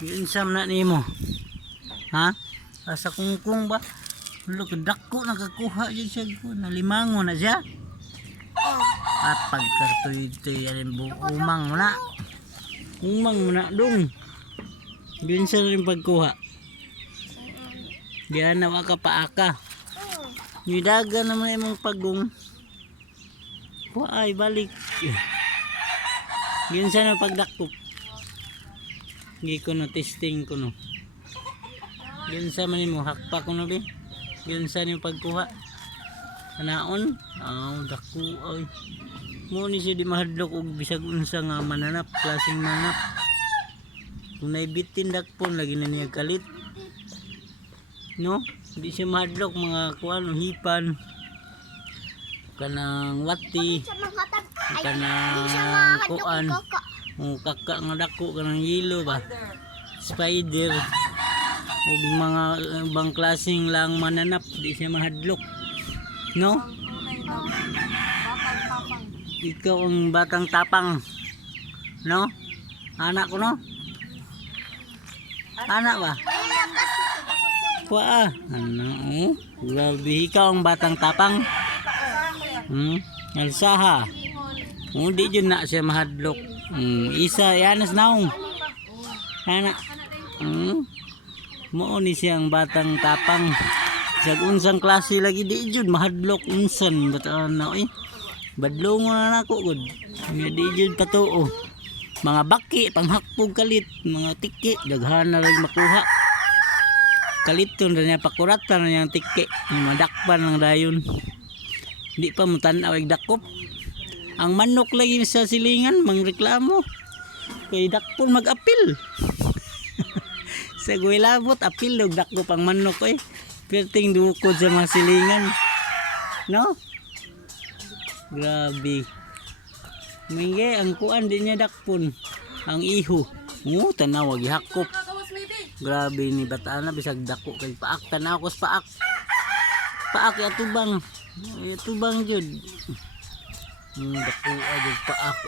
Giinsam na nimo. Ha? Asa kungkung ba? Lo dako nakakuha jud siya ko, nalimango na siya. At pagkartoy-toy yan umang mo na. Umang mo na dong. Giinsam rin pagkuha. Diyan na waka paaka. Nidaga naman imong pagong. Ay balik. Giinsam na pagdakop. Gi ko no testing ko no. Giinsam man nimo hakpa ko no be. Giinsam ni pagkuha. Anaon? Dako ay. Mo ni siya di mahadlok og bisag unsa nga mananap, klaseng mananap. Kung naibitin dakpon lagi na niya kalit. No? Di siya mahadlok mga kuan hipan. Kanang wati. Kanang kuan. Kaka nga dako kanang yelo ba. Spider. Ug mga ibang klaseng lang mananap di siya mahadlok. No? Ikaw ang batang tapang. No? Anak ko no? Anak ba? Wah, ano? Grabe ikaw ang batang tapang. Elsaha. Di dyan na siya mahadlok. Isa, yanas naong. Anak. Mo ni siyang batang tapang. Sa unsang klase lagi di jud mahadlok unsan bataan na badlongon na nako gud. Di jud patuo. Mga baki panghakpog kalit, mga tiki daghan na lang makuha. Kaliton na niya pakuratan na niyang tiki, madakpan ng dayon. Di pa mo tan-aw og dakop. Ang manok lagi sa silingan mangreklamo. Kay dakpon mag-apil. Sa guilabot apil og dakop ang manok Perting dukod sa mga silingan. No? Grabe. Mingge, ang kuan din niya dakpon. Ang iho. Tanaw, gihakop. Grabe ni bataan na bisag dako. Kay paak, tanaw ko sa paak. Paak, yatubang. Yatubang jud. Dako, jud paak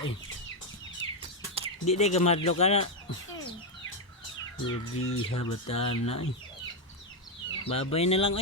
Di ka madlo ka na. Grabe ha, bataan na Babay na lang